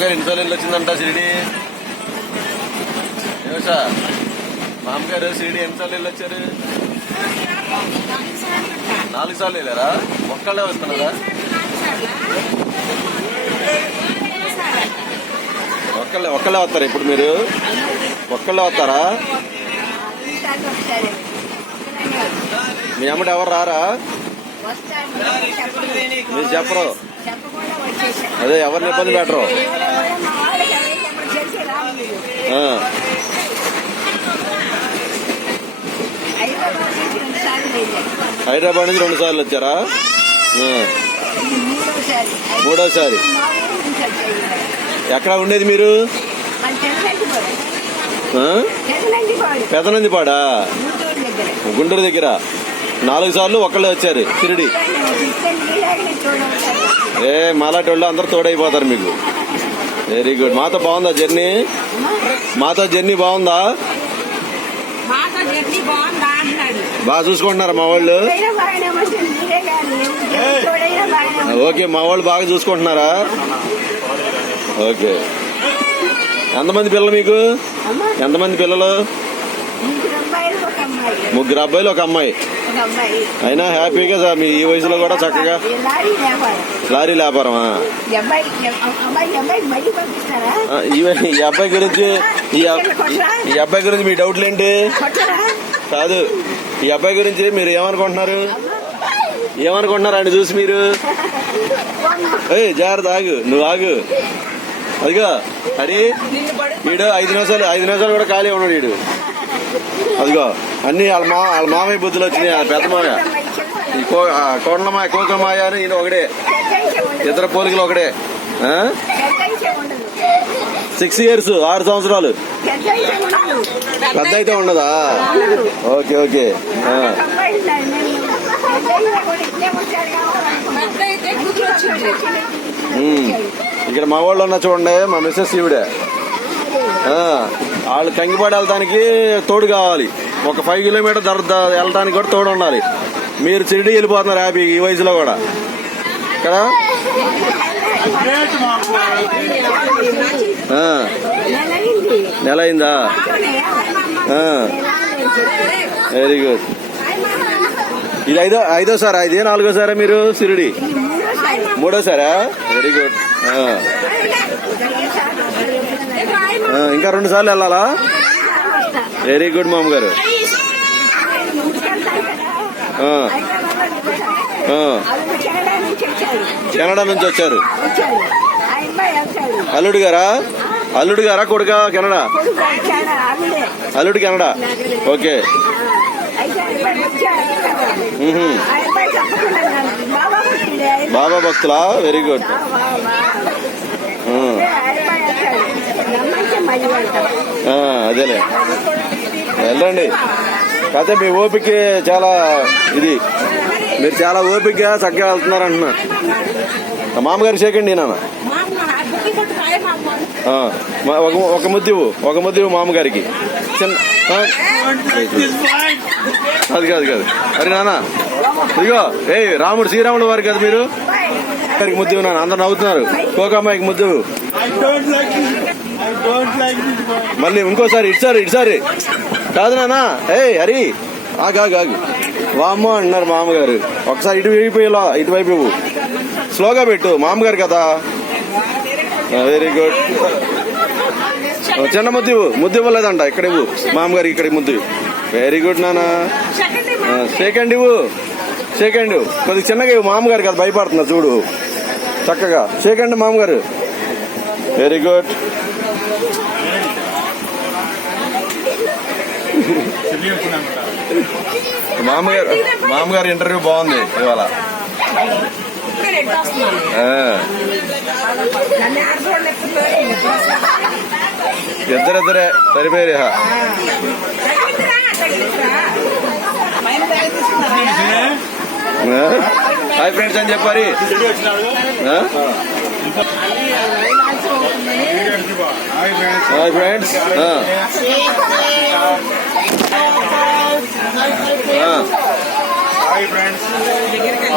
మామగారు ఎన్నిసార్లు వెళ్ళి వచ్చిందంట షిరిడి. ఏమసా మామగారు షిరిడి ఎన్నిసార్లు వెళ్ళి వచ్చారు నాలుగు సార్లు వెళ్ళారా? ఒక్కళ్ళే వస్తున్నారా? ఒక్కళ్ళే ఒక్కళ్ళే వస్తారా ఇప్పుడు మీరు? ఒక్కళ్ళే వస్తారా? మీ అమ్మటి ఎవరు రారా? మీరు చెప్పరు. అదే ఎవరిని ఇబ్బంది పెట్టరు. హైదరాబాద్ నుంచి రెండు సార్లు వచ్చారా? మూడోసారి. ఎక్కడ ఉండేది మీరు? పెదనందిపాడా? గుంటూరు దగ్గర. నాలుగు సార్లు ఒక్కళ్ళే వచ్చారు. షిరిడి ఏ మాలాంటి వాళ్ళు అందరు తోడైపోతారు మీకు. వెరీ గుడ్ మాతో బాగుందా జర్నీ? మాతో జర్నీ బాగుందా? మాతో జర్నీ బాగుందా అన్నాడు బాగా చూసుకుంటున్నారా మా వాళ్ళు? ఓకే మా వాళ్ళు బాగా చూసుకుంటున్నారా? ఓకే. ఎంతమంది పిల్లలు మీకు? ఎంతమంది పిల్లలు? ముగ్గురు అబ్బాయిలు ఒక అమ్మాయి. అయినా హ్యాపీగా సార్ మీ ఈ వయసులో కూడా చక్కగా లారీ వ్యాపారమా? ఈ- ఈ అబ్బాయి గురించి ఈ అబ్బాయి గురించి మీ డౌట్లు ఏంటి? కాదు. ఈ అబ్బాయి గురించి మీరు ఏమనుకుంటున్నారు? ఏమనుకుంటున్నారు ఆయన చూసి మీరు? ఏ జాగ్రత్త ఆగు. నువ్వు ఆగు. అదిగో అడి వీడు ఐదు నిమిషాలు ఐదు నిమిషాలు కూడా ఖాళీ ఉన్నాడు వీడు అదిగో అన్ని వాళ్ళ మా వాళ్ళ మామయ్య బుద్ధులు వచ్చినాయి వాళ్ళ పెద్ద మామయ్య. ఈ కో ఆ కోడలమాయ కోకలమాయ అని ఈయన ఒకడే. ఇద్దరు పోలికలు ఒకడే. సిక్స్ ఇయర్స్ ఆరు సంవత్సరాలు. పెద్ద అయితే ఉండదా? Okay okay. ఆ. ఇక్కడ మా వాళ్ళు ఉన్న చూడండి మా మిస్సెస్ ఈవిడే. ఆ, వాళ్ళు కంగిపాడు వెళ్ళడానికి తోడు కావాలి. ఒక ఫైవ్ కిలోమీటర్ ధర వెళ్ళడానికి కూడా తోడు ఉండాలి. మీరు చిరిడి వెళ్ళిపోతున్నారు హ్యాపీ ఈ వయసులో కూడా. ఇక్కడ నెల అయిందా? వెరీ గుడ్ ఇది ఐదో ఐదోసారా? ఇదే నాలుగోసారా మీరు సిరిడి మూడోసారా? వెరీ గుడ్ ఇంకా రెండు సార్లు వెళ్ళాలా? వెరీ గుడ్ మామ గారు కెనడా నుంచి వచ్చారు. అల్లుడు గారా? అల్లుడు గారా కొడుకా కెనడా? అల్లుడు కెనడా? ఓకే. బాబా భక్తులా? వెరీ గుడ్ ఆ, అదేలే. వెళ్ళండి. కాకపోతే మీ ఓపిక చాలా ఇది. మీరు చాలా ఓపికగా చక్కగా వెళ్తున్నారు అంటున్నా మామగారు చేకండి నాన్న. ఒక ఒక. ఒక ముద్దు ఇవ్వు మామగారికి. చిన్న అది కాదు కాదు. అరే నాన్న ఇదిగో ఏ రాముడు శ్రీరాముడు వారు కదా మీరు? గారికి ముద్దు ఇవ్వు నాన్న అందరు నవ్వుతున్నారు. కోకమ్మాయికి ముద్దు. మళ్ళీ ఇంకోసారి ఇటుసారి ఇటుసారి. కాదు నానా ఏ హరి ఆగు ఆగు వామ్మ అంటున్నారు మామగారు. ఒకసారి ఇటు వెళ్ళిపోయేలా ఇటువైపు. స్లోగా పెట్టు మామగారు కదా. వెరీ గుడ్ చిన్న ముద్దు ఇవ్వు. ముద్దు ఇవ్వలేదంట ఇక్కడ ఇవ్వు. మామగారికి ఇక్కడ ముద్దు వెరీ గుడ్ నానా సెకండ్ ఇవ్వు. సెకండ్ కొద్దిగా చిన్నగా మామగారు కదా భయపడుతున్నా చూడు. చక్కగా. సెకండ్ మామగారు. వెరీ గుడ్ మామగారు మామగారు ఇంటర్వ్యూ బాగుంది ఇవాళ. ఇద్దరిద్దరే సరిపోయారు హాయ్ ఫ్రెండ్స్ అని చెప్పారు ఆ? హాయ్ ఫ్రెండ్స్ ఆ. Hi friends